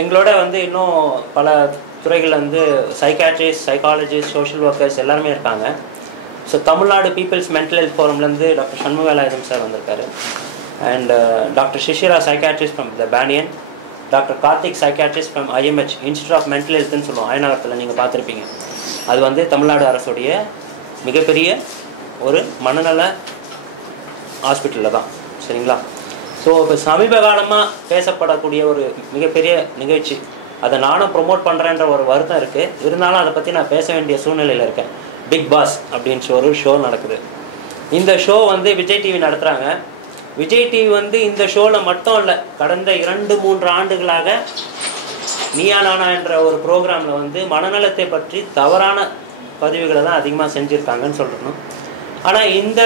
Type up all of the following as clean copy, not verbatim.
எங்களோட வந்து இன்னும் பல துறைகள் வந்து சைக்காட்ரிஸ்ட், சைக்காலஜிஸ்ட், சோஷியல் ஒர்க்கர்ஸ் எல்லாருமே இருக்காங்க. So Tamil Nadu peoples mental health ஃபோரம்லேருந்து டாக்டர் சண்முகவேலாயுதம் சார் வந்திருக்காரு. And doctor Shishira psychiatrist from the Banyan, doctor Karthik psychiatrist from IMH institute of mental ஹெல்த்னு சொல்லுவோம், அயனாவரத்தில் நீங்கள் பார்த்துருப்பீங்க. அது வந்து தமிழ்நாடு அரசுடைய மிகப்பெரிய ஒரு மனநல ஹாஸ்பிட்டலில் தான். சரிங்களா? ஸோ இப்போ சமீப காலமாக பேசப்படக்கூடிய ஒரு மிகப்பெரிய நிகழ்ச்சி, அதை நானும் ப்ரொமோட் பண்ணுறேன்ற ஒரு வருத்தம் இருக்குது. இருந்தாலும் அதை பற்றி நான் பேச வேண்டிய சூழ்நிலையில் இருக்கேன். பிக் பாஸ் அப்படின்னு ஒரு ஷோ நடக்குது. இந்த ஷோ வந்து விஜய் டிவி நடத்துகிறாங்க. விஜய் டிவி வந்து இந்த ஷோவில் மட்டும் இல்லை, கடந்த 2-3 ஆண்டுகளாக நீயா நானா என்ற ஒரு ப்ரோக்ராமில் வந்து மனநலத்தை பற்றி தவறான பதிவுகளை தான் அதிகமாக செஞ்சுருக்காங்கன்னு சொல்லணும். ஆனால் இந்த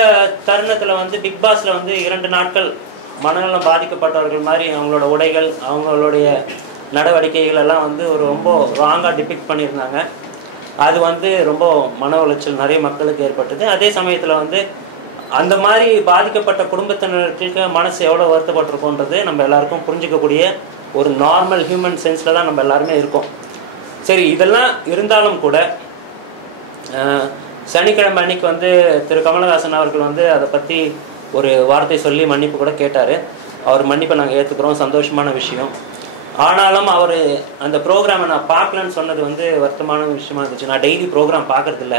தருணத்தில் வந்து பிக் பாஸில் வந்து 2 நாட்கள் மனநலம் பாதிக்கப்பட்டவர்கள் மாதிரி அவங்களோட உடைகள், அவங்களுடைய நடவடிக்கைகள் எல்லாம் வந்து ஒரு ரொம்ப ராங்காக டிபிக்ட் பண்ணியிருந்தாங்க. அது வந்து ரொம்ப மன உளைச்சல் நிறைய மக்களுக்கு ஏற்பட்டது. அதே சமயத்தில் வந்து அந்த மாதிரி பாதிக்கப்பட்ட குடும்பத்தினருக்கு மனசு எவ்வளோ வருத்தப்பட்டிருக்கோன்றது நம்ம எல்லாருக்கும் புரிஞ்சிக்கக்கூடிய ஒரு நார்மல் ஹியூமன் சென்ஸில் தான் நம்ம எல்லாருமே இருக்கோம். சரி, இதெல்லாம் இருந்தாலும் கூட சனிக்கிழமை அன்னைக்கு வந்து திரு கமலஹாசன் அவர்கள் வந்து அதை பற்றி ஒரு வார்த்தை சொல்லி மன்னிப்பு கூட கேட்டார். அவர் மன்னிப்பை நாங்கள் ஏற்றுக்கிறோம், சந்தோஷமான விஷயம். ஆனாலும் அவர் அந்த ப்ரோக்ராமை நான் பார்க்கலன்னு சொன்னது வந்து வருத்தமான விஷயமா இருந்துச்சு. நான் டெய்லி ப்ரோக்ராம் பார்க்குறதில்ல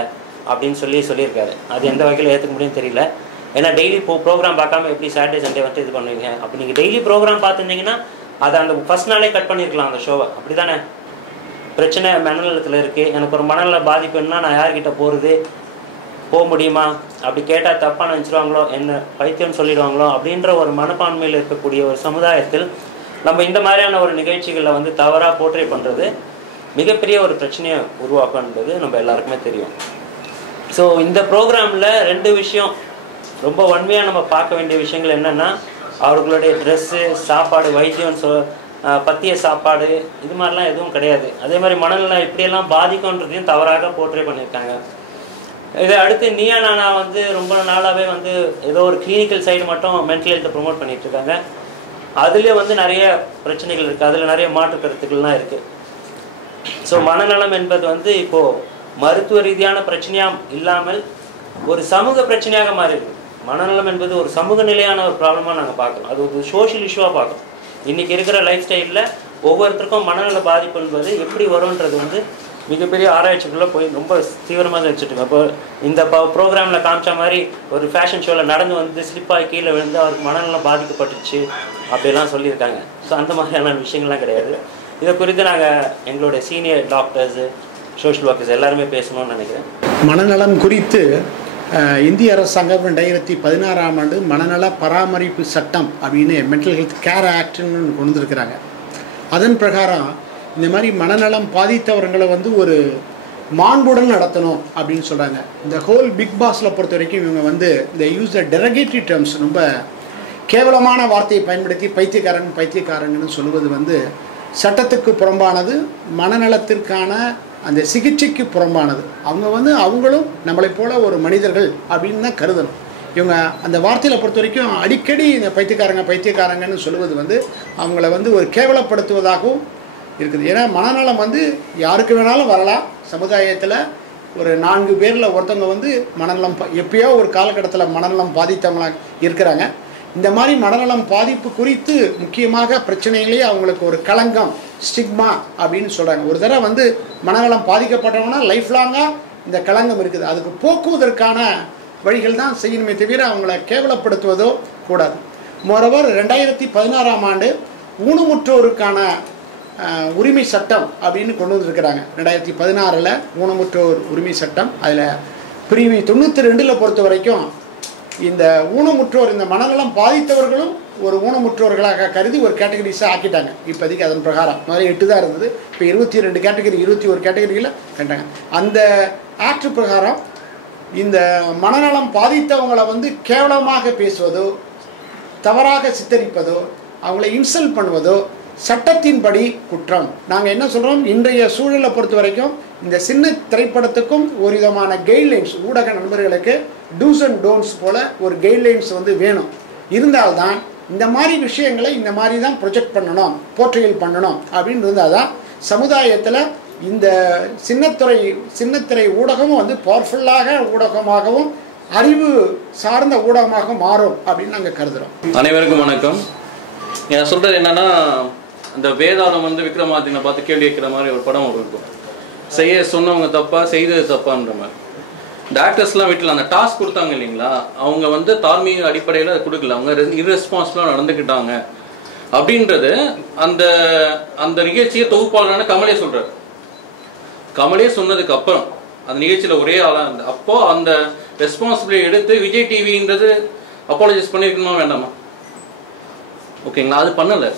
அப்படின்னு சொல்லியிருக்காரு. அது எந்த வகையில் ஏற்றுக்க முடியும்னு தெரியல. ஏன்னா டெய்லி ப்ரோக்ராம் பார்க்காம எப்படி சாட்டர்டே சண்டே வந்து இது பண்ணுவீங்க? அப்படி நீங்கள் டெய்லி ப்ரோக்ராம் பார்த்துருந்தீங்கன்னா அதை அந்த ஃபர்ஸ்ட் நாளே கட் பண்ணியிருக்கலாம் அந்த ஷோவை. அப்படி தானே? பிரச்சனை மனநலத்தில் இருக்குது, எனக்கு ஒரு மனநல பாதிப்புன்னா நான் யார்கிட்ட போக முடியுமா? அப்படி கேட்டால் தப்பாக நினச்சிடுவாங்களோ, என்ன பைத்தியம்னு சொல்லிடுவாங்களோ அப்படின்ற ஒரு மனப்பான்மையில் இருக்கக்கூடிய ஒரு சமுதாயத்தில் நம்ம இந்த மாதிரியான ஒரு நிகழ்ச்சிகளை வந்து தவறாக போர்ட்ரே பண்ணுறது மிகப்பெரிய ஒரு பிரச்சனையை உருவாக்குன்றது நம்ம எல்லாருக்குமே தெரியும். ஸோ இந்த ப்ரோக்ராமில் 2 விஷயம் ரொம்ப வன்மையாக நம்ம பார்க்க வேண்டிய விஷயங்கள் என்னென்னா, அவர்களுடைய ட்ரெஸ்ஸு, சாப்பாடு, வைத்தியம், பத்திய சாப்பாடு, இது மாதிரிலாம் எதுவும் கிடையாது. அதே மாதிரி மனநலம் இப்படியெல்லாம் பாதிக்கும்ன்றதையும் தவறாக போர்ட்ரே பண்ணியிருக்காங்க. இதை அடுத்து நீயா நானா வந்து ரொம்ப நாளாகவே வந்து ஏதோ ஒரு கிளினிக்கல் சைடு மட்டும் மென்டல் ஹெல்த்தை ப்ரொமோட் பண்ணிகிட்ருக்காங்க. அதுலேயே வந்து நிறைய பிரச்சனைகள் இருக்குது, அதில் நிறைய மாற்று கருத்துக்கள்லாம் இருக்குது. ஸோ மனநலம் என்பது வந்து இப்போது மருத்துவ ரீதியான பிரச்சனையாக இல்லாமல் ஒரு சமூக பிரச்சனையாக மாறி இருக்கு. மனநலம் என்பது ஒரு சமூக நிலையான ஒரு ப்ராப்ளமாக நாங்கள் பார்க்குறோம். அது ஒரு சோஷியல் இஷ்யூவாக பார்க்குறோம். இன்றைக்கி இருக்கிற லைஃப் ஸ்டைலில் ஒவ்வொருத்தருக்கும் மனநல பாதிப்பு என்பது எப்படி வரும்ன்றது வந்து மிகப்பெரிய ஆராய்ச்சிக்குள்ளே போய் ரொம்ப தீவிரமாக வச்சுட்டு, அப்போ இந்த ப்ரோக்ராமில் காமிச்ச மாதிரி ஒரு ஃபேஷன் ஷோவில் நடந்து வந்து ஸ்லிப்பாகி கீழே விழுந்து அவருக்கு மனநலம் பாதிக்கப்பட்டுச்சு அப்படிலாம் சொல்லியிருக்காங்க. ஸோ அந்த மாதிரியான விஷயங்கள்லாம் கிடையாது. இதை குறித்து நாங்கள் எங்களுடைய சீனியர் டாக்டர்ஸு, சோஷியல் ஒர்க்கர்ஸ் எல்லாருமே பேசணும்னு நினைக்கிறேன். மனநலம் குறித்து இந்திய அரசாங்கம் 2016ஆம் ஆண்டு மனநல பராமரிப்பு சட்டம் அப்படின்னு மென்டல் ஹெல்த் கேர் ஆக்ட்னு கொண்டு வந்திருக்கிறாங்க. அதன் பிரகாரம் இந்த மாதிரி மனநலம் பாதித்தவர்களை வந்து ஒரு மாண்புடன் நடத்தணும் அப்படின்னு சொல்கிறாங்க. இந்த ஹோல் பிக் பாஸில் பொறுத்த வரைக்கும் இவங்க வந்து இந்த யூஸ் த டெரகேட்டரி டேர்ம்ஸ், ரொம்ப கேவலமான வார்த்தையை பயன்படுத்தி பைத்தியக்காரங்கன்னு சொல்லுவது வந்து சட்டத்துக்கு புறம்பானது, மனநலத்திற்கான அந்த சிகிச்சைக்கு புறம்பானது. அவங்க வந்து அவங்களும் நம்மளை போல ஒரு மனிதர்கள் அப்படின்னு தான் கருதணும். இவங்க அந்த வார்த்தையில் பொறுத்த வரைக்கும் அடிக்கடி இந்த பைத்தியக்காரங்கன்னு சொல்லுவது வந்து அவங்கள வந்து ஒரு கேவலப்படுத்துவதாகவும் இருக்குது. ஏன்னா மனநலம் வந்து யாருக்கு வேணாலும் வரலாம். சமுதாயத்தில் ஒரு 4 பேரில் ஒருத்தவங்க வந்து மனநலம் எப்பயோ ஒரு காலகட்டத்தில் மனநலம் பாதித்தவங்களாக இருக்கிறாங்க. இந்த மாதிரி மனநலம் பாதிப்பு குறித்து முக்கியமாக பிரச்சனைகளே அவங்களுக்கு ஒரு களங்கம், ஸ்டிக்மா அப்படின்னு சொல்கிறாங்க. ஒரு தடவை வந்து மனநலம் பாதிக்கப்பட்டவங்கன்னா லைஃப் லாங்காக இந்த களங்கம் இருக்குது. அதுக்கு போக்குவதற்கான வழிகள் தான் செய்யணுமே தவிர அவங்கள கேவலப்படுத்துவதோ கூடாது. மோரோவர் 2016ஆம் ஆண்டு ஊனமுற்றோருக்கான உரிமை சட்டம் அப்படின்னு கொண்டு வந்திருக்கிறாங்க. 2016 ஊனமுற்றோர் உரிமை சட்டம். அதில் பிரிவு 92 பொறுத்த வரைக்கும் இந்த ஊனமுற்றோர், இந்த மனநலம் பாதித்தவர்களும் ஒரு ஊனமுற்றோர்களாக கருதி ஒரு கேட்டகரிஸாக ஆக்கிட்டாங்க. இப்போதைக்கு அதன் பிரகாரம் முதல்ல 8 தான் இருந்தது, இப்போ 22 கேட்டகரி, 21 கேட்டகரியில் கண்டாங்க. அந்த ஆக்ட் பிரகாரம் இந்த மனநலம் பாதித்தவங்களை வந்து கேவலமாக பேசுவதோ, தவறாக சித்தரிப்பதோ, அவங்களை இன்சல்ட் பண்ணுவதோ சட்டத்தின்படி குற்றம். நாங்கள் என்ன சொல்கிறோம், இன்றைய சூழலை பொறுத்த வரைக்கும் இந்த சின்ன திரைப்படத்துக்கும் ஒரு விதமான கைட்லைன்ஸ், ஊடக நண்பர்களுக்கு டூஸ் அண்ட் டோன்ட்ஸ் போல் ஒரு கைட்லைன்ஸ் வந்து வேணும். இருந்தால்தான் இந்த மாதிரி விஷயங்களை இந்த மாதிரி தான் ப்ரொஜெக்ட் பண்ணணும், போர்ட்ரேல் பண்ணணும் அப்படின்னு இருந்தால் தான் சமுதாயத்தில் இந்த சின்னத்திரை ஊடகமும் வந்து பவர்ஃபுல்லாக ஊடகமாகவும் அறிவு சார்ந்த ஊடகமாக மாறும் அப்படின்னு நாங்கள் கருதுகிறோம். அனைவருக்கும் வணக்கம். நான் சொல்கிறது என்னென்னா, இந்த வேதாளம் வந்து விக்ரமாதித்தனை பார்த்து கேள்வி கேட்குற மாதிரி ஒரு படம் ஒரு இருக்கும். செய்ய சொன்னவங்க தப்பா, செய்தது தப்பான்ற மாதிரி. இந்த ஆக்டர்ஸ்லாம் வீட்டில் அந்த டாஸ்க் கொடுத்தாங்க இல்லைங்களா, அவங்க வந்து தார்மீக அடிப்படையில் அதை கொடுக்கல, அவங்க இர்ரெஸ்பான்சிபிளாக நடந்துக்கிட்டாங்க அப்படின்றது அந்த அந்த நிகழ்ச்சியை தொகுப்பாளரான கமலே சொல்கிறார். கமலே சொன்னதுக்கு அப்புறம் அந்த நிகழ்ச்சியில் ஒரே ஆளாக இருந்த அப்போ அந்த ரெஸ்பான்சிபிலிட்டி எடுத்து விஜய் டிவின்றது அப்பாலஜைஸ் பண்ணியிருக்கணுமா வேண்டாமா? ஓகேங்களா, அது பண்ணலை.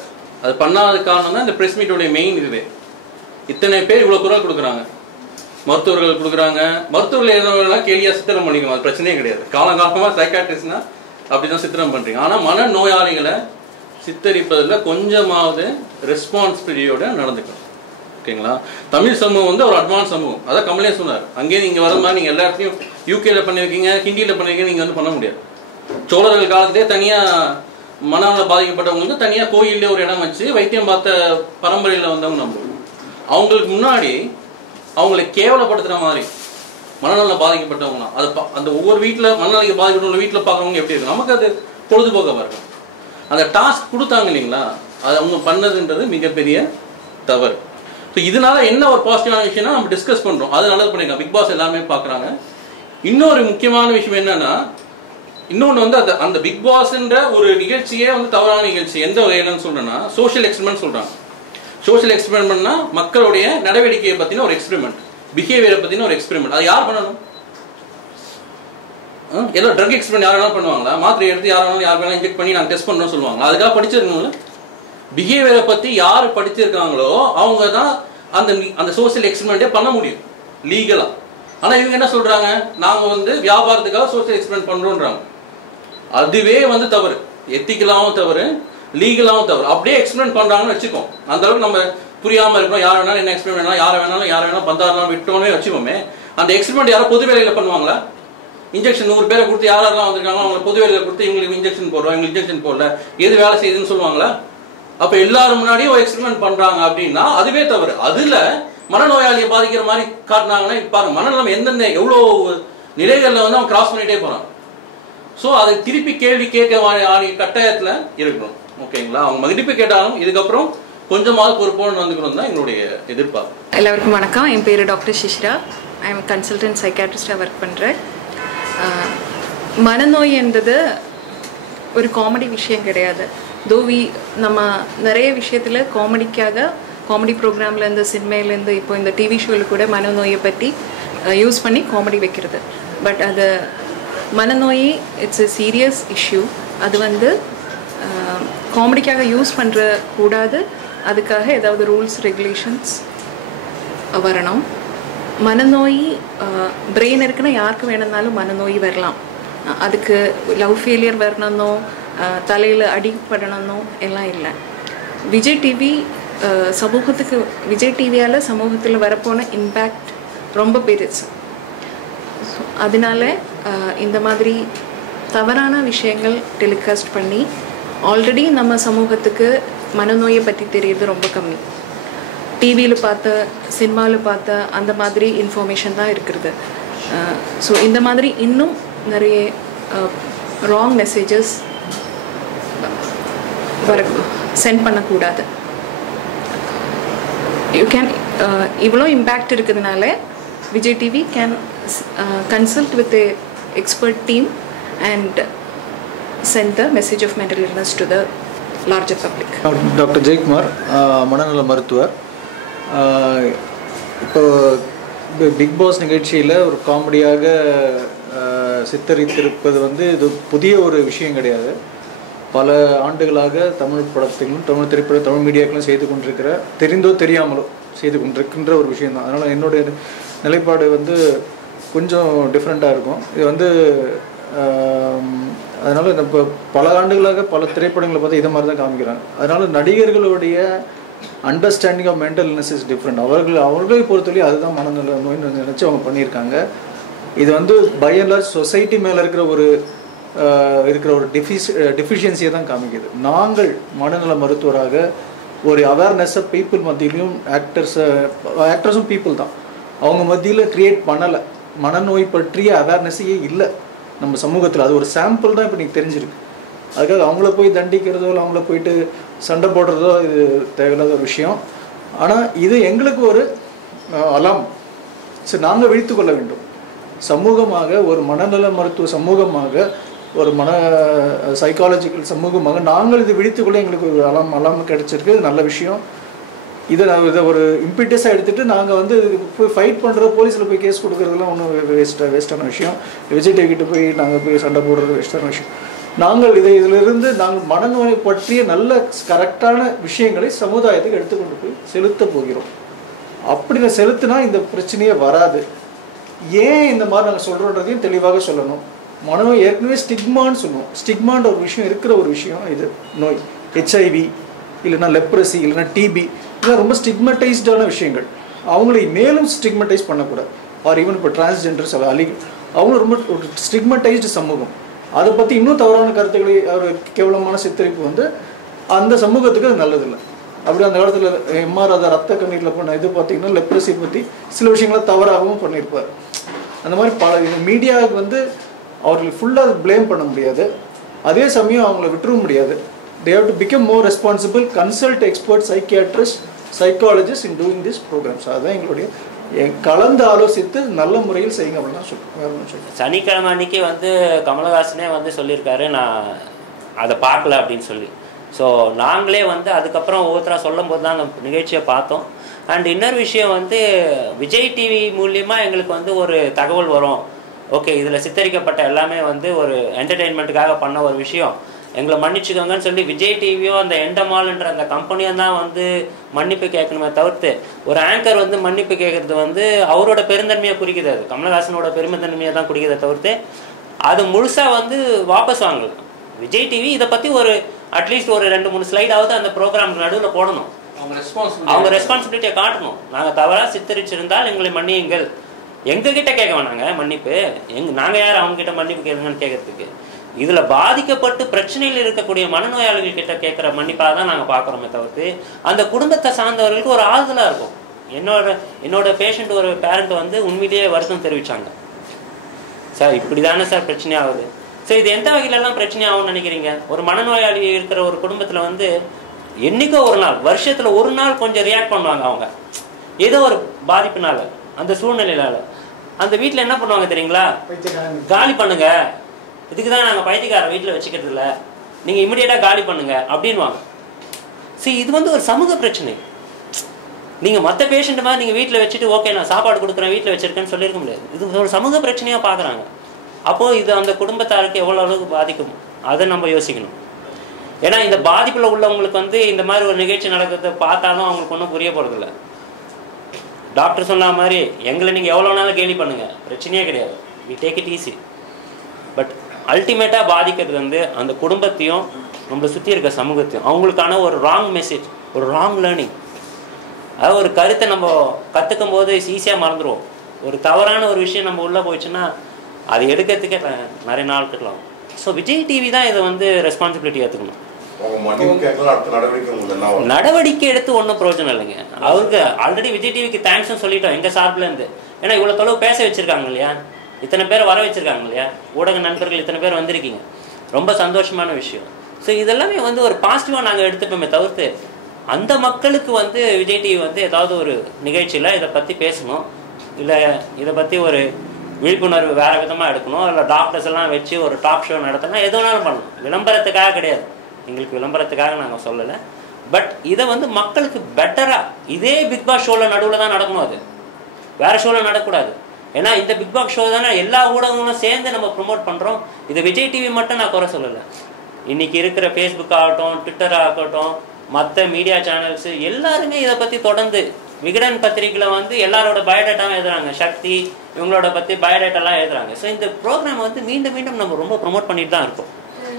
அது பண்ணாத காரணம் தான் இந்த ப்ரெஸ் மீட்டோடைய மெயின் இதுவே. இத்தனை பேர் இவ்வளோ குரல் கொடுக்குறாங்க, மருத்துவர்கள் கொடுக்குறாங்க. மருத்துவர்கள் எழுதுறவங்களாம் கேலியாக சித்திரம் பண்ணிக்கணும், அது பிரச்சனையே கிடையாது. காலங்காலமாக சைக்காட்ரிஸ்ட்னா அப்படி தான் சித்திரம் பண்ணுறீங்க. ஆனால் மனநோயாளிகளை சித்தரிப்பதில் கொஞ்சமாவது ரெஸ்பான்சிபிலிட்டியோட நடந்துக்கணும். ஓகேங்களா, தமிழ் சமூகம் வந்து ஒரு அட்வான்ஸ் சமூகம். அதான் கமலே சொன்னார், அங்கேயே நீங்கள் வர மாதிரி நீங்கள் எல்லா இடத்துலையும் யூகேல பண்ணியிருக்கீங்க, ஹிந்தியில் பண்ணியிருக்கீங்க, நீங்கள் வந்து பண்ண முடியாது. சோழர்கள் காலத்திலே தனியாக மனநல பாதிக்கப்பட்டவங்களுக்கு தனியாக கோயிலே ஒரு இடம் வச்சு வைத்தியம் பார்த்த பரம்பரையில் வந்தவங்க நம்ம. அவங்களுக்கு முன்னாடி அவங்களை கேவலப்படுத்துகிற மாதிரி மனநல பாதிக்கப்பட்டவங்களாம் அது அந்த ஒவ்வொரு வீட்டில் மனநல பாதிக்கப்பட்டவங்க வீட்டில் பார்க்குறவங்க எப்படி இருக்கும், நமக்கு அது பொழுதுபோக்காக இருக்கும். அந்த டாஸ்க் கொடுத்தாங்க இல்லைங்களா, அது அவங்க பண்ணதுன்றது மிகப்பெரிய தவறு. ஸோ இதனால என்ன ஒரு பாசிட்டிவான விஷயம்னா நம்ம டிஸ்கஸ் பண்ணுறோம், அது நல்லது பண்ணியிருக்காங்க. பிக் பாஸ் எல்லாமே பார்க்குறாங்க. இன்னொரு முக்கியமான விஷயம் என்னன்னா, இன்னொன்று வந்து அந்த பிக் பாஸ்ன்ற ஒரு நிகழ்ச்சியே வந்து தவறான நிகழ்ச்சி. எந்த வகையிலன்னு சொல்றேன்னா, சோஷியல் எக்ஸ்பெரிமெண்ட் சொல்றாங்க. சோஷியல் எக்ஸ்பெரிமெண்ட்னா மக்களுடைய நடவடிக்கையை பத்தின ஒரு எக்ஸ்பெரிமெண்ட், பிஹேவியரை பத்தின ஒரு எக்ஸ்பெரிமெண்ட். அது யார் பண்ணணும்? எல்லாம் ட்ரக் எக்ஸ்பெரிமெண்ட் யார் வேணாலும் பண்ணுவாங்களா? மாத்திரை எடுத்து யார் வேணாலும் இன்ஜெக்ட் பண்ணி நாங்கள் டெஸ்ட் பண்ணுறோம் சொல்லுவாங்களா? அதுக்காக படிச்சிருக்கணும்ல. பிஹேவியரை பத்தி யார் படிச்சிருக்காங்களோ அவங்க தான் அந்த சோஷியல் எக்ஸ்பெரிமெண்ட்டே பண்ண முடியும் லீகலா. ஆனா இவங்க என்ன சொல்றாங்க, நாங்க வந்து வியாபாரத்துக்காக சோஷியல் எக்ஸ்பெரிமெண்ட் பண்றோம்ன்றாங்க. அதுவே வந்து தவறு, எத்திக்கலாவும் தவறு, லீகலாவும் தவறு. அப்படியே எக்ஸ்பெரிமெண்ட் பண்றாங்கன்னு வச்சுக்கோம், அந்த அளவுக்கு நம்ம புரியாம இருக்கோம். யார் வேணாலும் என்ன எக்ஸ்பெரிமெண்ட் வேணாலும் யாரை வேணாலும் பந்தாரெல்லாம் விட்டோமே வச்சுக்கோமே. அந்த எக்ஸ்பெரிமெண்ட் யாரும் பொது வேலையில பண்ணுவாங்களா? இன்ஜெக்ஷன் 100 பேரை கொடுத்து யாரெல்லாம் வந்திருக்காங்க அவங்க பொது வேலையில கொடுத்து இவங்களுக்கு இன்ஜெக்ஷன் போடுறோம், இவங்களுக்கு இன்ஜெக்ஷன் போடல, எது வேலை செய்யுதுன்னு சொல்லுவாங்களா? அப்ப எல்லாரும் முன்னாடியும் ஒரு எக்ஸ்பெரிமெண்ட் பண்றாங்க அப்படின்னா அதுவே தவறு. அதுல மனநோயாளியை பாதிக்கிற மாதிரி காட்டினாங்கன்னா பாருங்க, மனநலம் எந்தெந்த எவ்வளவு நிலைகள்ல வந்து அவன் கிராஸ் பண்ணிட்டே போறான். ஸோ அதை திருப்பி கேள்வி கேட்க கட்டாயத்துல இருக்கணும். ஓகேங்களா, அவங்க மதிப்பு கேட்டாலும் இதுக்கப்புறம் கொஞ்சமாவது பொறுப்போடு வந்துக்கணும் தான் எங்களுடைய எதிர்பார்ப்பு. எல்லாருக்கும் வணக்கம். என் பேர் doctor Shishira. I am consultant சைக்காட்ரிஸ்டாக ஒர்க் பண்ணுறேன். மனநோய் என்பது ஒரு காமெடி விஷயம் கிடையாது. நம்ம நிறைய விஷயத்தில் காமெடி ப்ரோக்ராம்லேருந்து சினிமையிலேருந்து இப்போ இந்த டிவி ஷோவில் கூட மனநோயை பற்றி யூஸ் பண்ணி காமெடி வைக்கிறது. பட் அது மனநோய் இட்ஸ் எ சீரியஸ் இஷ்யூ. அது வந்து காமெடிக்காக யூஸ் பண்ணுற கூடாது. அதுக்காக ஏதாவது ரூல்ஸ் ரெகுலேஷன்ஸ் வரணும். மனநோய் பிரெயின் இருக்குன்னா யாருக்கு வேணும்னாலும் மனநோய் வரலாம். அதுக்கு லவ் ஃபெயிலியர் வரணும்னோ தலையில் அடிப்படணும்னோ எல்லாம் இல்லை. விஜய் டிவியால் சமூகத்தில் வரப்போன இம்பேக்ட் ரொம்ப பெருசு. ஸோ அதனால இந்த மாதிரி தவறான விஷயங்கள் டெலிகாஸ்ட் பண்ணி ஆல்ரெடி நம்ம சமூகத்துக்கு மனநோயை பற்றி தெரியறது ரொம்ப கம்மி. டிவியில் பார்த்த சினிமாவில் பார்த்த அந்த மாதிரி இன்ஃபர்மேஷன் தான் இருக்கிறது. ஸோ இந்த மாதிரி இன்னும் நிறைய ராங் மெசேஜஸ் சென்ட் பண்ணக்கூடாது. இவ்வளோ இம்பேக்ட் இருக்கிறதுனால Vijay TV can consult with a expert team and send the message of mental illness to the larger public. Doctor Jayakumar, மனநல மருத்துவர். இப்போ பிக் பாஸ் நிகழ்ச்சியில் ஒரு காமெடியாக சித்தரித்திருப்பது வந்து இது புதிய ஒரு விஷயம் கிடையாது. பல ஆண்டுகளாக தமிழ் படத்திலும் தமிழ் திரைப்பட தமிழ் மீடியாக்களும் செய்து கொண்டிருக்கிற, தெரிந்தோ தெரியாமலோ செய்து கொண்டிருக்கின்ற ஒரு விஷயந்தான். அதனால் என்னுடைய நிலைப்பாடு வந்து கொஞ்சம் டிஃப்ரெண்ட்டாக இருக்கும். இது வந்து அதனால் இந்த இப்போ பல ஆண்டுகளாக பல திரைப்படங்களை பார்த்து இதை மாதிரி தான் காமிக்கிறாங்க. அதனால் நடிகர்களுடைய understanding of mental illness is different. அவர்களை பொறுத்தவரை அதுதான் மனநல நோய்னு நினச்சி அவங்க பண்ணியிருக்காங்க. இது வந்து பை அண்ட் லார்ஜ் சொசைட்டி மேலே இருக்கிற ஒரு இருக்கிற ஒரு டெஃபிஷியன்சியை தான் காமிக்குது. நாங்கள் மனநல மருத்துவராக ஒரு அவேர்னஸை பீப்புள் மத்தியிலையும் ஆக்டர்ஸும் பீப்புள் தான், அவங்க மத்தியில் க்ரியேட் பண்ணலை. மனநோய் பற்றிய அவேர்னஸையே இல்லை நம்ம சமூகத்தில். அது ஒரு சாம்பிள் தான் இப்போ நீங்கள் தெரிஞ்சிருக்கு. அதுக்காக அவங்கள போய் தண்டிக்கிறதோ இல்லை அவங்கள போயிட்டு சண்டை போடுறதோ இது தேவையில்லாத ஒரு விஷயம். ஆனால் இது எங்களுக்கு ஒரு அலாம். சரி, நாங்கள் விழித்து கொள்ள வேண்டும் சமூகமாக, ஒரு மனநல மருத்துவ சமூகமாக, ஒரு சைக்காலஜிக்கல் சமூகமாக நாங்கள் இது விழித்துக்கொள்ள எங்களுக்கு ஒரு அலாம் கிடைச்சிருக்கு. இது நல்ல விஷயம். இதை ஒரு இம்பிட்டஸாக எடுத்துகிட்டு நாங்கள் போய் ஃபைட் பண்ணுறது, போலீஸில் போய் கேஸ் கொடுக்குறதுலாம் ஒன்றும் வேஸ்ட்டான விஷயம். விஜய் டிவி கிட்ட போய் நாங்கள் போய் சண்டை போடுறது வேஸ்ட்டான விஷயம். நாங்கள் இதிலிருந்து நாங்கள் மனநோய் பற்றிய நல்ல கரெக்டான விஷயங்களை சமுதாயத்துக்கு எடுத்துக்கொண்டு போய் செலுத்த போகிறோம். அப்படி செலுத்தினா இந்த பிரச்சனையே வராது. ஏன் இந்த மாதிரி நாங்கள் சொல்கிறோன்றதையும் தெளிவாக சொல்லணும். மனநோய் ஏற்கனவே ஸ்டிக்மான்னு சொல்லுவோம். ஸ்டிக்மான்ற ஒரு விஷயம் இருக்கிற ஒரு விஷயம் இது நோய். ஹெச்ஐவி இல்லைன்னா லெப்ரசி இல்லைன்னா டிபி, இதெல்லாம் ரொம்ப ஸ்டிக்மடைஸ்டான விஷயங்கள். அவங்களை மேலும் ஸ்டிக்மடைஸ் பண்ணக்கூடாது. ஆர் ஈவன் இப்போ டிரான்ஸ்ஜெண்டர்ஸ் அவங்களும் ரொம்ப ஒரு ஸ்டிக்மடைஸ்டு சமூகம். அதை பற்றி இன்னும் தவறான கருத்துக்களை ஒரு கேவலமான சித்தரிப்பு அந்த சமூகத்துக்கு அது நல்லதில்லை. அப்படி அந்த காலத்தில் எம்ஆர் அதை ரத்த கண்ணீரில் பண்ண இது பார்த்தீங்கன்னா லெப்ரசி பற்றி சில விஷயங்களை தவறாகவும் பண்ணியிருப்பார். அந்த மாதிரி பல மீடியாவுக்கு அவர்களுக்கு ஃபுல்லாக ப்ளேம் பண்ண முடியாது. அதே சமயம் அவங்கள விட்டுற முடியாது. they have to become more responsible, consult experts, psychiatrists, psychologists in doing this programs. அதுதான் எங்களுடைய கலந்து ஆலோசித்து நல்ல முறையில் செய்யுங்க அப்படின்னு தான் சொல்லுவேன். சனிக்கிழமை அன்னைக்கு கமலஹாசனே சொல்லியிருக்காரு, நான் அதை பார்க்கல அப்படின்னு சொல்லி. ஸோ நாங்களே அதுக்கப்புறம் ஒவ்வொருத்தராக சொல்லும் போது தான் அந்த நிகழ்ச்சியை பார்த்தோம். அண்ட் இன்னொரு விஷயம் விஜய் டிவி மூலியமாக எங்களுக்கு ஒரு தகவல் வரும். ஓகே, இதில் சித்தரிக்கப்பட்ட எல்லாமே ஒரு என்டர்டெயின்மெண்ட்டுக்காக பண்ண ஒரு விஷயம், எங்களை மன்னிச்சுக்கோங்கன்னு சொல்லி விஜய் டிவியோ அந்த எண்டமால்ன்ற அந்த கம்பெனியும் தான் மன்னிப்பு கேட்கணுமே தவிர்த்து, ஒரு ஆங்கர் மன்னிப்பு கேட்கறது அவரோட பெருந்தன்மையை குறிக்குது. அது கமலஹாசனோட பெருந்தன்மையை தான் குறிக்கிறத தவிர்த்து அது முழுசாக வாபஸ் வாங்கலாம். விஜய் டிவி இதை பற்றி அட்லீஸ்ட் ஒரு 2-3 ஸ்லைடாவது அந்த ப்ரோக்ராமுக்கு நடுவில் போடணும். அவங்க ரெஸ்பான்சிபிலிட்டியை காட்டணும். நாங்கள் தவறாக சித்தரிச்சிருந்தால் எங்களை மன்னியுங்கள். எங்ககிட்ட கேட்க வேணாங்க மன்னிப்பு. நாங்கள் யார் அவங்ககிட்ட மன்னிப்பு கேளுங்கன்னு கேட்கறதுக்கு? இதில் பாதிக்கப்பட்டு பிரச்சனையில் இருக்கக்கூடிய மனநோயாளிகள் கிட்ட கேட்குற மன்னிப்பாக தான் நாங்கள் பார்க்குறோமே தவிர்த்து அந்த குடும்பத்தை சார்ந்தவர்களுக்கு ஒரு ஆறுதலாக இருக்கும். என்னோட பேஷண்ட் ஒரு பேரண்ட் உண்மையிலேயே வருத்தம் தெரிவித்தாங்க, சார் இப்படி தானே சார் பிரச்சனை ஆகுது. ஸோ இது எந்த வகையிலெல்லாம் பிரச்சனை ஆகும்னு நினைக்கிறீங்க? ஒரு மனநோயாளி இருக்கிற ஒரு குடும்பத்தில் என்னைக்கோ ஒரு நாள், வருஷத்தில் ஒரு நாள் கொஞ்சம் ரியாக்ட் பண்ணுவாங்க. அவங்க ஏதோ ஒரு பாதிப்புனால, அந்த சூழ்நிலையினால அந்த வீட்டில் என்ன பண்ணுவாங்க தெரியுங்களா? காலி பண்ணுங்க, இதுக்கு தான் நாங்கள் பைத்தியக்கார வீட்டில் வச்சுக்கிறது இல்லை, நீங்கள் இமிடியேட்டாக காலி பண்ணுங்க அப்படின்வாங்க. சரி, இது ஒரு சமூக பிரச்சனை. நீங்கள் மற்ற பேஷண்ட் மாதிரி நீங்கள் வீட்டில் வச்சுட்டு ஓகே நான் சாப்பாடு கொடுக்குறேன் வீட்டில் வச்சுருக்கேன்னு சொல்லியிருக்க முடியாது. இது ஒரு சமூக பிரச்சனையாக பார்க்குறாங்க. அப்போது இது அந்த குடும்பத்தாருக்கு எவ்வளோ அளவுக்கு பாதிக்கும் அதை நம்ம யோசிக்கணும். ஏன்னா இந்த பாதிப்பில் உள்ளவங்களுக்கு இந்த மாதிரி ஒரு நிகழ்ச்சி நடக்கிறத பார்த்தாலும் அவங்களுக்கு ஒன்றும் புரிய போகிறதில்ல. டாக்டர் சொன்ன மாதிரி எங்களை நீங்கள் எவ்வளோ நாளும் கேலி பண்ணுங்கள், பிரச்சனையே கிடையாது, we take it easy. But அல்டிமேட்டாக பாதிக்கிறது அந்த குடும்பத்தையும் நம்மளை சுற்றி இருக்க சமூகத்தையும். அவங்களுக்கான ஒரு ராங் மெசேஜ், ஒரு ராங் லேர்னிங். அதாவது ஒரு கருத்தை நம்ம கற்றுக்கும் போது ஈஸியாக மறந்துடுவோம். ஒரு தவறான ஒரு விஷயம் நம்ம உள்ளே போயிடுச்சுன்னா அது எடுக்கிறதுக்கே நிறைய நாள் கட்டலாம். ஸோ விஜய் டிவி தான் இதை ரெஸ்பான்சிபிலிட்டி எடுத்துக்கணும். நடவடிக்கை எடுத்து ஒன்றும் பிரயோஜனம் இல்லைங்க. அவருக்கு ஆல்ரெடி விஜய் டிவிக்கு தேங்க்ஸும் சொல்லிட்டோம் எங்கள் சார்பிலேருந்து. ஏன்னா இவ்வளோ தொலைவு பேச வச்சுருக்காங்க இல்லையா, இத்தனை பேர் வர வச்சுருக்காங்க இல்லையா, ஊடக நண்பர்கள் இத்தனை பேர் வந்திருக்கீங்க, ரொம்ப சந்தோஷமான விஷயம். ஸோ இதெல்லாமே ஒரு பாசிட்டிவாக நாங்கள் எடுத்துப்போமே தவிர்த்து அந்த மக்களுக்கு விஜய் டிவி ஏதாவது ஒரு நிகழ்ச்சியில் இதை பற்றி பேசணும், இல்லை இதை பற்றி ஒரு விழிப்புணர்வு வேறு விதமாக எடுக்கணும், இல்லை டாக்டர்ஸ் எல்லாம் வச்சு ஒரு டாக் ஷோ நடத்தினா எது வேணாலும் பண்ணணும். விளம்பரத்துக்காக கிடையாது, எங்களுக்கு விளம்பரத்துக்காக நாங்கள் சொல்லலை. பட் இதை மக்களுக்கு பெட்டராக இதே பிக் பாஸ் ஷோவில் நடுவில் தான் நடக்கணும், அது வேறு ஷோவில் நடக்கக்கூடாது. ஏன்னா இந்த பிக் பாஸ் ஷோ தானே எல்லா ஊடகங்களும் சேர்ந்து நம்ம ப்ரொமோட் பண்ணுறோம். இது விஜய் டிவி மட்டும் நான் குறை சொல்லலை. இன்றைக்கி இருக்கிற ஃபேஸ்புக் ஆகட்டும், ட்விட்டர் ஆகட்டும், மற்ற மீடியா சேனல்ஸு எல்லாருமே இதை பற்றி தொடர்ந்து விகடன் பத்திரிகையில் எல்லாரோட பயோடேட்டாவும் எழுதுறாங்க, சக்தி இவங்களோட பற்றி பயோடேட்டாலாம் எழுதுறாங்க. ஸோ இந்த ப்ரோக்ராம் மீண்டும் மீண்டும் நம்ம ரொம்ப ப்ரொமோட் பண்ணிட்டு தான் இருக்கோம்.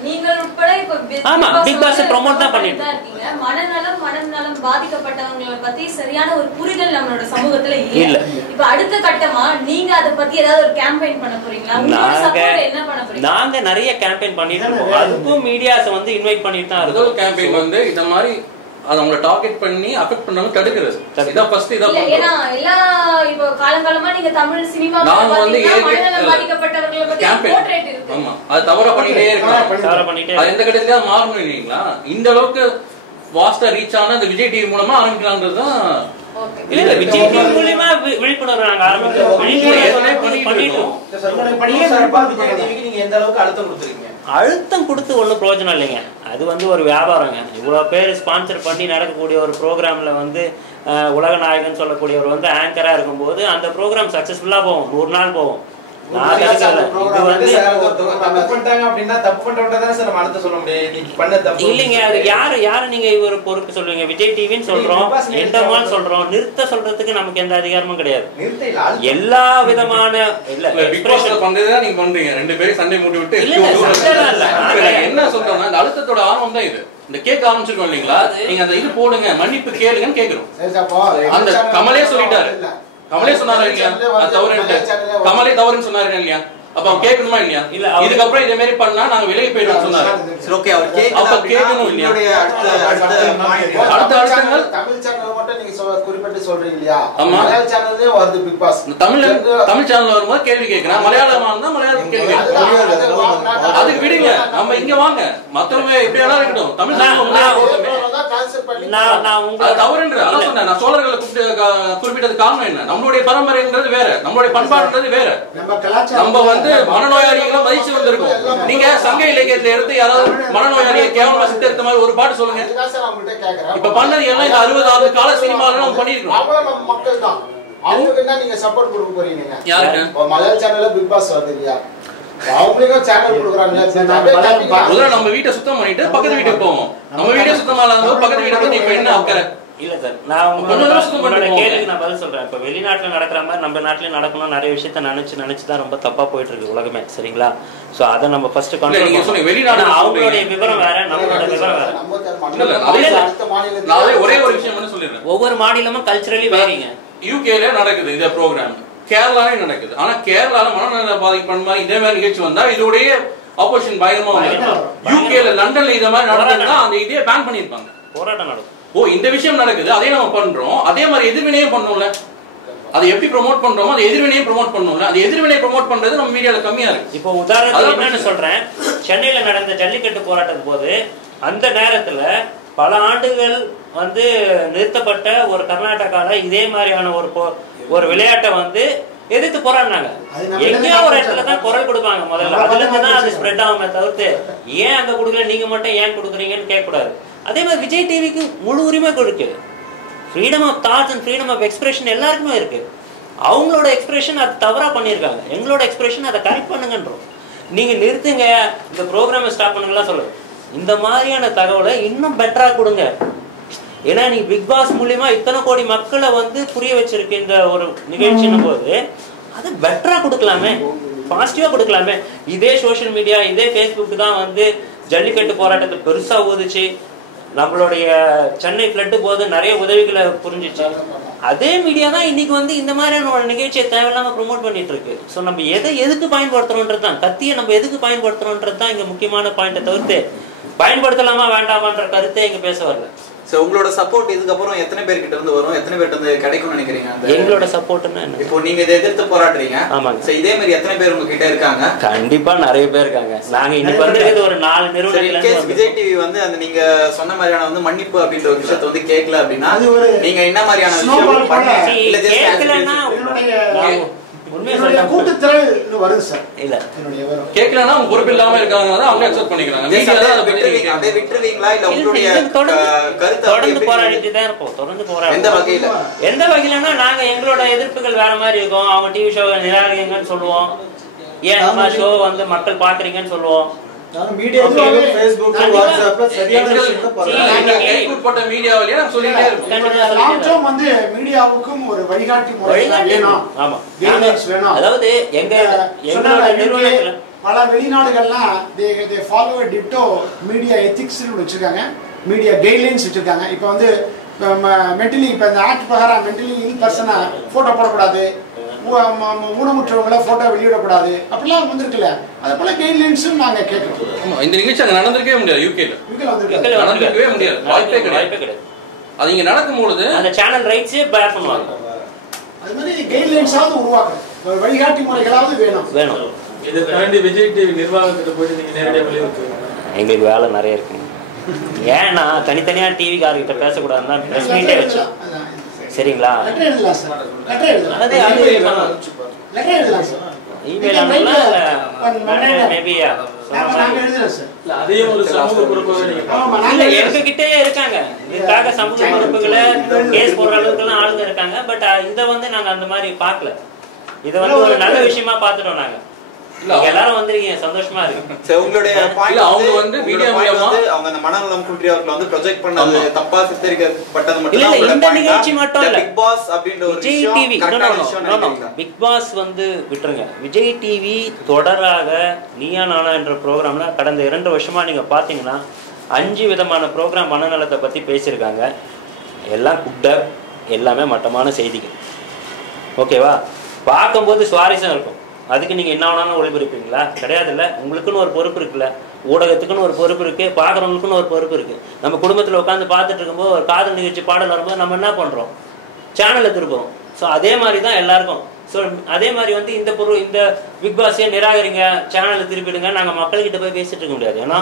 நீங்கள் உட்பட இப்ப ஆமா பிக் பாஸ் ப்ரோமோட் தான் பண்ணிட்டு இருக்கீங்க. மனநலம் பாதிக்கப்பட்டவங்களை பத்தி சரியான ஒரு புரிதல் நம்மளோட சமூகத்துல இல்ல. இப்ப அடுத்த கட்டமா நீங்க அத பத்தி ஏதாவது ஒரு கேம்பெயின் பண்ண போறீங்களா? உங்களோட சப்போர்ட் என்ன பண்ண போறீங்க? நாங்க நிறைய கேம்பெயின் பண்ணிட்டு இருக்கோம். அதுக்கும் மீடியாஸ் வந்து இன்வைட் பண்ணிட்டு தான் இருக்கோம். கேம்பெயின் வந்து இந்த மாதிரி அத அவங்கள டார்கெட் பண்ணி அஃபெக்ட் பண்ணாம தடுக்கிறது. இத ஃபர்ஸ்ட் இத பண்றோம். ஏனா எல்லா இப்போ காலகாலமா நீங்க தமிழ் சினிமா மனநலம் பாதிக்கப்பட்டவங்களை பத்தி போர்ட்ரேட் இருக்கு. ஆமா அது தவறா பண்ணிட்டே இருக்காங்க. அது எந்த கட்டத்துல மாறணும் இல்லீங்களா? இந்த அளவுக்கு வாஸ்டா ரீச் ஆன அந்த விஜய் டிவி மூலமா ஆரம்பிக்கலாம்ன்றது தான். இல்ல விஜய் டிவி மூலமா விழிப்புணர்வு நாங்க ஆரம்பிச்சோம். நீங்க எந்த அளவுக்கு அழுத்தம் கொடுத்துறீங்க? அழுத்தம் கொடுத்து ஒன்றும் பிரயோஜனம் இல்லைங்க. அது வந்து ஒரு வியாபாரங்க. இவ்வளோ பேர் ஸ்பான்சர் பண்ணி நடக்கக்கூடிய ஒரு ப்ரோக்ராமில் வந்து உலக நாயகன் சொல்லக்கூடியவர் வந்து ஆங்கராக இருக்கும்போது அந்த ப்ரோக்ராம் சக்ஸஸ்ஃபுல்லாக போகும். 100 நாள் போகும். இல்லைங்க அது யாரு நீங்க ஒரு பொறுப்பு சொல்லுவீங்க? விஜய் டிவின்னு சொல்றோம், எண்டமான்னு சொல்றோம், நிறுத்த சொல்றதுக்கு நமக்கு எந்த அதிகாரமும் கிடையாது. எல்லா விதமான நீங்க பண்றீங்க 2 பேரும் சண்டை மூட்டி விட்டு என்ன சொல்றோம்னா இந்த அழுத்தத்தோட ஆர்வம் தான் இது. இந்த கேட்க ஆரம்பிச்சிருக்கோம் இல்லைங்களா? நீங்க அந்த இது போடுங்க, மன்னிப்பு கேளுங்கன்னு கேக்குறோம். அந்த கமலே சொல்லிட்டாரு. கமலே சொன்னாரா இல்லையா? கமலே தவறுன்னு சொன்னாரு இல்லையா? அப்ப அவன் கேட்கணுமா இல்லையா? இல்ல இதுக்கப்புறம் இதே மாதிரி பண்ணா நாங்க விலகி போயிடுவோம் சொன்னாரு. ஓகே அவர் கேட்கணும் இல்லையா? அடுத்த அடுத்தங்கள் தமிழ் சேனல் மட்டும் நீங்க குறிப்பிட்டு சொல்றீங்க இல்லையா? மலையாள சேனல்லே வருது பிக் பாஸ். தமிழ் சேனல்ல வரும்போது கேள்வி கேக்குறான். மலையாளமா இருந்தா மலையாளம் கேள்வி கேக்குறான். அதுக்கு விடுங்க, நம்ம இங்க வாங்க. மத்தவங்க எப்படி வேணா இருக்கட்டும். தமிழ் தவறுன்ற நான் சோழர்களை குறிப்பிட்டது காரணம் என்ன? நம்மளுடைய பரம்பரைன்றது வேற, நம்மளுடைய பண்பாடுன்றது வேற. நம்ம வந்து மனநோயாளிகளை மதிச்சு வந்திருக்கோம். நீங்க சங்க இலக்கியத்துல எடுத்து யாராவது மனநோயாளியை கேவலமா சித்தரித்த மாதிரி ஒரு பாட்டு சொல்லுங்க. இப்ப பண்ணது எல்லாம் இந்த 60 ஆண்டு கால சினிமால நம்ம பண்ணிருக்கோம். மக்கள் தான் அவங்களுக்கு என்ன நீங்க சப்போர்ட் கொடுக்க போறீங்க? யாருக்கு? மலையாள சேனல்ல பிக் பாஸ் வருது இல்லையா? அவங்களுக்கும் சேனல் கொடுக்குறாங்க. நம்ம வீட்டை சுத்தம் பண்ணிட்டு பக்கத்து வீட்டுக்கு போவோம். நம்ம வீட்டை சுத்தமா இல்லாத பக்கத்து வீட்டை பத்தி இப்ப என்ன அக்கறை? இல்ல சார், நான் உங்களோட கேள்விக்கு நான் பதில் சொல்றேன். இப்ப வெளிநாட்டுல நடக்கிற மாதிரி நம்ம நாட்டிலயும் நடக்கணும். நிறைய விஷயத்த நினைச்சுதான் ரொம்ப தப்பா போயிட்டு இருக்கு உலகமே. சரிங்களா? சோ அதை நம்ம ஃபர்ஸ்ட் அவங்களுடைய விவரம் வேற, நம்மளோட விவரம் வேற. ஒரே ஒரு விஷயம் சொல்லிடுறேன். ஒவ்வொரு மாநிலமும் கல்ச்சரலி வேறீங்க. யூகேல நடக்குது இந்த ப்ரோக்ராம், கேரளாலே நடக்குது. ஆனா கேரளால மனநல பாதிப்பு மாதிரி இதே மாதிரி நிகழ்ச்சி வந்தா இதோடைய ஆப்போசிஷன் பயங்கரமா வந்து யூகேல லண்டன்ல இத மாதிரி நடந்தா அந்த இதே பேன் பண்ணிருப்பாங்க. போராட்டம் நடக்கும். ஓ இந்த விஷயம் நடக்குது, அதே நம்ம பண்றோம். அதே மாதிரி எதிர்வினையும் பண்ணோம்ல. அதை எப்படி ப்ரோமோட் பண்றோமோ அது எதிர்வினையும் ப்ரோமோட் பண்ணோம்ல. அது எதிர்வினை ப்ரோமோட் பண்றது நம்ம மீடியால கம்மியா இருக்கு. இப்போ உதாரணத்துக்கு என்னன்னு சொல்றேன், சென்னையில நடந்த ஜல்லிக்கட்டு போராட்டத்து போது அந்த நேரத்துல பல ஆண்டுகள் வந்து நிறுத்தப்பட்ட ஒரு கர்நாடகால இதே மாதிரியான ஒரு விளையாட்டை வந்து எதிர்த்து போராடினாங்க. எங்கேயோ ஒரு இடத்துல தான் குரல் கொடுப்பாங்க முதல்ல. அதுல இருந்து தான் அது ஸ்ப்ரெட் ஆகுமே தவிர்த்து ஏன் அங்க கொடுக்கல, நீங்க மட்டும் ஏன் கொடுக்குறீங்கன்னு கேட்க கூடாது. அதே மாதிரி விஜய் டிவிக்கு முழு உரிமை கொடுக்கு. Freedom of thoughts and freedom of expression எல்லாருக்குமே இருக்கு. அவங்களோட எக்ஸ்பிரஷன் அது தவறா பண்ணியிருக்காங்க. எங்களோட எக்ஸ்பிரஷன் அதை கரெக்ட் பண்ணுங்கன்றோம். நீங்க நிறுத்துங்க, இந்த ப்ரோக்ராமை ஸ்டாப் பண்ணுங்கலாம் சொல்லுங்க. இந்த மாதிரியான தகவலை இன்னும் பெட்டரா கொடுங்க. ஏன்னா நீ பிக் பாஸ் மூலியமா இத்தனை கோடி மக்களை வந்து புரிய வச்சிருக்கு இந்த ஒரு நிகழ்ச்சின்னும் போது அது பெட்டரா கொடுக்கலாமே, பாசிட்டிவா கொடுக்கலாமே. இதே சோசியல் மீடியா, இதே ஃபேஸ்புக் தான் வந்து ஜல்லிக்கட்டு போராட்டத்தை பெருசா ஊதுச்சு. நம்மளுடைய சென்னை ஃப்ளட்டு போது நிறைய உதவிகளை புரிஞ்சிச்சு. அதே மீடியா தான் இன்னைக்கு வந்து இந்த மாதிரியான ஒரு நிகழ்ச்சியை தேவையில்லாம ப்ரொமோட் பண்ணிட்டு இருக்கு. ஸோ நம்ம எதுக்கு பயன்படுத்துறோன்றது தான், கத்தியை நம்ம எதுக்கு பயன்படுத்துறோன்றது தான் இங்க முக்கியமான பாயிண்ட்டை தவிர்த்து பயன்படுத்தலாமா வேண்டாமான்ற கருத்தை இங்க பேச வரல. சோ உங்களோட சப்போர்ட் இதுக்கப்புறம் எத்தனை பேர்கிட்ட இருந்து வரும், எத்தனை பேர்கிட்ட இருந்து கிடைக்கும்னு நினைக்கிறீங்க? எங்களோட சப்போர்ட்னா என்ன? இப்போ நீங்க இதை எதிர்த்து போராடுறீங்க. ஆமாங்க. சோ இதே மாதிரி எத்தனை பேர் உங்ககிட்ட இருக்காங்க? கண்டிப்பா நிறைய பேர் இருக்காங்க. நாங்க இன்னைக்கு வந்திருக்கிறது ஒரு 4 நிறுவனங்கள். விஜய் டிவி வந்து அந்த நீங்க சொன்ன மாதிரியான வந்து மன்னிப்பு அப்படின்ற ஒரு விஷயத்தை வந்து கேட்கல அப்படின்னா நீங்க என்ன மாதிரியான விஷயம் பண்ணீங்க? இல்ல கேட்கலன்னா வருது சார். இல்ல கேட்கலன்னா அவங்க பொறுப்பு இல்லாம இருக்காங்க, அவங்க அக்செப்ட் பண்ணிக்கிறாங்க. அப்படியே விட்டுருவீங்களா? இல்ல உங்களுடைய கருத்து தொடர்ந்து போராடிட்டு தான் இருப்போம். தொடர்ந்து போராடி எந்த வகையிலன்னா நாங்க எங்களோட எதிர்ப்புகள் வேற மாதிரி இருக்கும். அவங்க டிவி ஷோ நிராகரிங்கன்னு சொல்லுவோம். ஏன் நம்ம ஷோ வந்து மக்கள் பாக்குறீங்கன்னு சொல்லுவோம். அதாவது எங்களோட நிறுவனத்துல பல வெளிநாடுகள்லாம் தே ஃபாலோ டிப்டோ மீடியா எத்திக்ஸ்னு வச்சுருக்காங்க, மீடியா கைட்லைன்ஸ் வச்சுருக்காங்க. இப்போ வந்து மென்டலி இப்போ இந்த ஆக்ட் பிரகாரம் மென்டலி இல் பர்சனாக ஃபோட்டோ போடக்கூடாது, ஊனமுற்றவங்களை ஃபோட்டோ வெளியிடக்கூடாது, அப்படிலாம் வந்துருக்குல்ல. அது போல கைட்லைன்ஸும் நாங்கள் கேட்குறோம். இந்த நிகழ்ச்சி அங்கே நடந்திருக்கவே முடியாது. யூகேல நடந்திருக்கவே முடியாது, வாய்ப்பே கிடையாது. அது இங்கே நடக்கும்பொழுது அந்த சேனல் ரைட்ஸே பேர் பண்ணுவாங்க. அது மாதிரி கைட்லைன்ஸாவது உருவாக்கணும், வழிகாட்டி முறைகளாவது வேணும். இதுக்காண்டி விஜய் டிவி நிர்வாகத்துக்கு போயிட்டு நீங்க நேரடியாக வலியுறுத்துவீங்க? எங்களுக்கு வேலை நிறைய இருக்கு. ஏன்னா தனித்தனியாக டிவிக்காரர்கிட்ட பேசக்கூடாதுன்னு தான் ப்ரெஸ் மீட்டே வச்சோம். சரிங்களா? எங்ககிட்டே இருக்காங்க இதுக்காக சமூக பொறுப்புகளை கேஸ் போடுற அளவுக்கு எல்லாம் ஆளுங்க இருக்காங்க. பட் இதை வந்து நாங்க அந்த மாதிரி பார்க்கல. இதை வந்து ஒரு நல்ல விஷயமா பார்த்துட்டோம். நாங்க எல்லாரும் வந்திருக்கீங்க, சந்தோஷமா இருக்கு. சோ உங்களுடைய பாயிண்ட் அவங்க வந்து மீடியா மூலமா அவங்க அந்த மனநலம் குன்றியவர்களை வந்து ப்ரொஜெக்ட் பண்ணது தப்பா சித்தரிக்கப்பட்டது மட்டும் இல்ல. இந்த நிகழ்ச்சி மட்டும் இல்ல, பிக் பாஸ் அப்படின்ற ஒரு விஜய் டிவி பிக் பாஸ் வந்து விட்டுருங்க. விஜய் டிவி தொடராக நீயா நானா என்ற ப்ரோக்ராம்ல கடந்த 2 வருஷமா நீங்க பாத்தீங்கன்னா 5 விதமான ப்ரோக்ராம் மனநலத்தை பத்தி பேசியிருக்காங்க. எல்லாம் குட்டை, எல்லாமே மட்டமான செய்திகள். ஓகேவா? பார்க்கும்போது சுவாரஸ்யம் இருக்கும். அதுக்கு நீங்கள் என்ன வேணாலும் ஒளிபரப்பீங்களா? கிடையாது. இல்லை, உங்களுக்குன்னு ஒரு பொறுப்பு இருக்குல்ல, ஊடகத்துக்குன்னு ஒரு பொறுப்பு இருக்குது, பார்க்குறவங்களுக்குன்னு ஒரு பொறுப்பு இருக்குது. நம்ம குடும்பத்தில் உட்காந்து பார்த்துட்டு இருக்கும்போது ஒரு காதல் நிகழ்ச்சி பாடல் வரும்போது நம்ம என்ன பண்ணுறோம்? சேனலை திருப்போம். ஸோ அதே மாதிரி தான் எல்லாருக்கும். ஸோ அதே மாதிரி வந்து இந்த பிக் பாஸையே நிராகரிங்க, சேனலை திருப்பிடுங்க, நாங்கள் மக்கள்கிட்ட போய் பேசிட்டு இருக்க முடியாது. ஏன்னா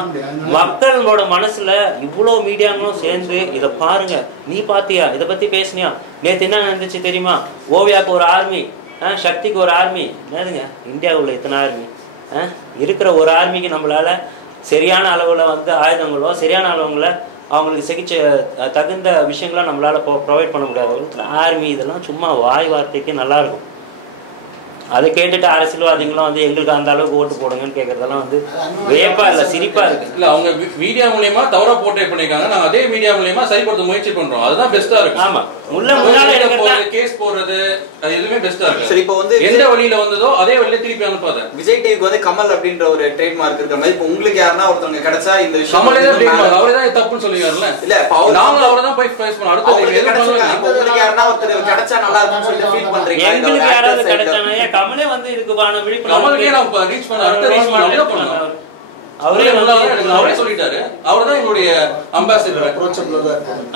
மக்களோட மனசில் இவ்வளோ மீடியாங்களும் சேர்ந்து இதை பாருங்க, நீ பார்த்தியா, இதை பற்றி பேசுனியா, நேற்று என்ன நடந்துச்சு தெரியுமா, ஓவியாவுக்கு ஒரு ஆர்மி, சக்திக்கு ஒரு ஆர்மி, என்னதுங்க இந்தியாவுள்ள இத்தனை ஆர்மி இருக்கிற ஒரு ஆர்மிக்கு நம்மளால சரியான அளவில் வந்து ஆயுதங்களோ சரியான அளவுங்கள அவங்களுக்கு சிகிச்சை தகுந்த விஷயங்களோ நம்மளால ப்ரொவைட் பண்ண முடியாது. ஆர்மி இதெல்லாம் சும்மா வாய் வார்த்தைக்கு நல்லா இருக்கும். அதை கேட்டுட்டு அரசியல்வாதிகளும் வந்து எங்களுக்கு அந்த அளவுக்கு ஓட்டு போடுங்கன்னு கேட்கறதெல்லாம் வந்து வியப்பா இல்ல, சிரிப்பா இருக்கு. இல்ல, அவங்க மீடியா மூலியமா தவறா போர்ட்ரே பண்ணிருக்காங்க. நாங்க அதே மீடியா மூலியமா சரிப்படுத்த முயற்சி பண்றோம். அதுதான் பெஸ்டா இருக்கு. ஆமா, முன்னால கேஸ் போடுறது அது எதுவுமே பெஸ்டா இருக்கு. சரி, இப்போ வந்து எந்த வழியில வந்ததோ அதே வழியில திருப்பி அனுப்பாத. விஜய் டிவிக்கு வந்து கமல் அப்படின்ற ஒரு ட்ரேட்மார்க் இருக்கிற மாதிரி இப்போ உங்களுக்கு யாருன்னா ஒருத்தவங்க கிடைச்சா இந்த விஷயம் கமலே தான் ட்ரேட்மார்க், அவரே தான் தப்புன்னு சொல்லுவார்ல. இல்ல, நாங்க அவரை தான் போய் ஃபேஸ் பண்ணோம். அடுத்து உங்களுக்கு யாருன்னா ஒருத்தர் கிடைச்சா நல்லா இருக்கும்னு சொல்லிட்டு ஃபீல் பண்றீங்க. எங்களுக்கு யாராவது கிடைச்சானே கமலே வந்து இதுக்கு கமலுக்கே நம்ம ரீச் பண்ண அடுத்த ரீச் பண்ண அவரே சொல்லிட்டாரு. அவர்தான் எங்களுடைய அம்பாசிடர்.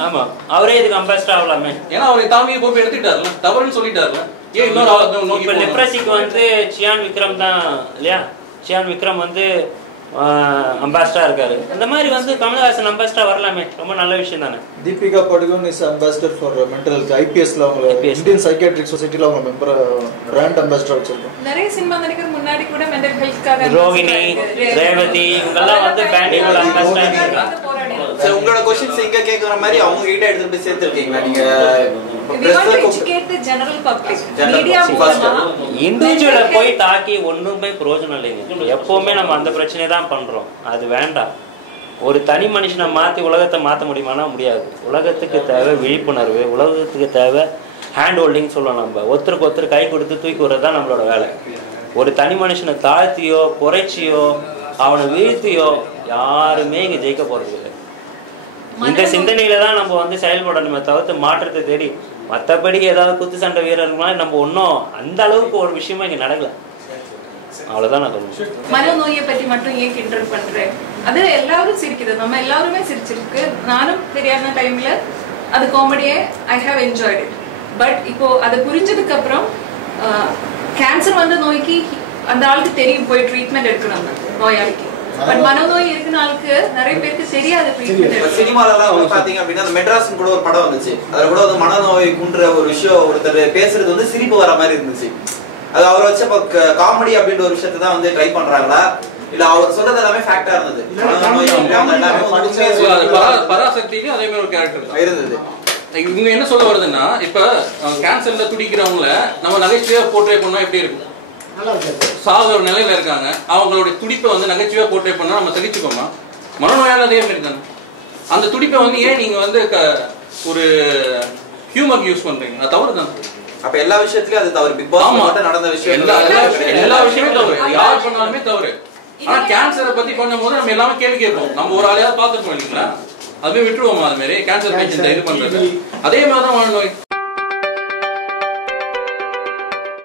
ஆமா, அவரே இதுக்கு அம்பாசிடர் ஆகலாமே. ஏன்னா அவரை தாமிய கோப்பை எடுத்துட்டாருல, தவறுன்னு சொல்லிட்டாருல. ஏன் இன்னொரு லெப்ரசிக்கு வந்து சியான் விக்ரம் தான் இல்லையா? சியான் விக்ரம் வந்து அம்பாசிடரா இருக்காரு. இந்த மாதிரி வந்து கமலஹாசன் அம்பாசிடரா வரலாமே, ரொம்ப நல்ல விஷயம் தானே. Deepika Padukone is ambassador for mental health. ஐபிஎஸ்ல அவங்க இந்தியன் சைக்கியாட்ரிக் சொசைட்டில அவங்க மெம்பர் பிராண்ட் அம்பாசிடர் வச்சிருக்காங்க. நிறைய சினிமா நடிகர் முன்னாடி கூட மென்டல் ஹெல்த்காக ரோகிணி, ரேவதி இவங்கெல்லாம் வந்து பேண்டியோட அம்பாசிடரா இருக்காங்க. சோ உங்களோட क्वेश्चंस இங்க கேக்குற மாதிரி அவங்க கிட்ட எடுத்து போய் சேர்த்திருக்கீங்களா நீங்க? இண்டிவிஜுவலை போய் தாக்கி ஒண்ணுமே பிரயோஜனம் இல்லைங்க. எப்பவுமே நம்ம அந்த பிரச்சனை தான் பண்றோம். அது வேண்டாம். ஒரு தனி மனுஷனை மாத்தி உலகத்தை மாற்ற முடியுமானா முடியாது. உலகத்துக்கு தேவை விழிப்புணர்வு, உலகத்துக்கு தேவை ஹேண்ட் ஹோல்டிங் சொல்லலாம். நம்ம ஒருத்தருக்கு ஒருத்தர் கை கொடுத்து தூக்கி விடுறது தான் நம்மளோட வேலை. ஒரு தனி மனுஷனை தாழ்த்தியோ குறைச்சியோ அவனை வீழ்த்தியோ யாருமே இங்க ஜெயிக்க போறது இல்லை. இந்த சிந்தனையில தான் நம்ம வந்து செயல்படணுமே தவிர்த்து மாற்றத்தை தேடி. மற்றபடி ஏதாவது குத்து சண்டை வீரர்கள் நம்ம ஒன்றும் அந்த அளவுக்கு ஒரு விஷயமா இங்க நடக்கல. அவ்வளவுதான் நான் சொல்லுவேன். மனநோயை பத்தி மட்டும் ஏன் கிண்டல் பண்றேன்? அது எல்லாரும் சிரிக்குது, நம்ம எல்லாருமே சிரிச்சிருக்கு. நானும் தெரியாத டைம்ல அது காமெடியே I have enjoyed it. But இப்போ அதை புரிஞ்சதுக்கு அப்புறம் கேன்சர் வந்த நோய்க்கு அந்த ஆளுக்கு தெரியும் போய் ட்ரீட்மெண்ட் எடுக்கணும் நோயாளிக்கு. பட் மனநோய் இருக்கிற ஆளுக்கு நிறைய பேருக்கு தெரியாது ட்ரீட்மெண்ட். சினிமாலலாம் வந்து பாத்தீங்க அப்படின்னா அந்த மெட்ராஸ் கூட ஒரு படம் வந்துச்சு. அதுல கூட வந்து மனநோய் குன்ற ஒரு விஷயம் ஒருத்தர் பேசுறது வந்து சிரிப்பு வர மாதிரி இருந்துச்சு. அது அவர் வச்ச காமெடி அப்படின்ற ஒரு விஷயத்தை தான் வந்து ட்ரை பண்றாங்களா இல்ல அவர் சொல்றது எல்லாமே ஃபேக்டா இருந்தது? பராசக்தியிலும் அதே மாதிரி ஒரு கேரக்டர் இருந்தது. இவங்க என்ன சொல்ல வருதுன்னா, இப்ப கேன்சர்ல துடிக்கிறவங்கள நம்ம நகைச்சுவையா போர்ட்ரே பண்ணா எப்படி இருக்கும்? சாகுற நிலையில இருக்காங்க, அவங்களுடைய துடிப்பை வந்து நகைச்சுவையா போர்ட்ரே பண்ணா நம்ம சகிச்சுக்கோமா? மனநோயால அதே மாதிரி தானே. அந்த துடிப்பை வந்து ஏன் நீங்க வந்து ஒரு ஹியூமர் யூஸ் பண்றீங்க? அது தவறு தான். அப்ப எல்லா விஷயத்துலயும் அது தவறு. பிக் பாஸ் மட்டும் நடந்த விஷயம் எல்லா விஷயமே தவறு. யார் பண்ணாலுமே தவறு. ஆனா கேன்சரை பத்தி பண்ணும்போது நம்ம எல்லாமே கேள்வி கேட்போம். நம்ம ஒரு ஆளையாவது பார்த்துப்போம் இல்லைங்களா? அதுவே விட்டுருவோமா? அது மாதிரி கேன்சர் பேஷண்ட் இது பண்றது அதே மாதிரிதான் நோய்.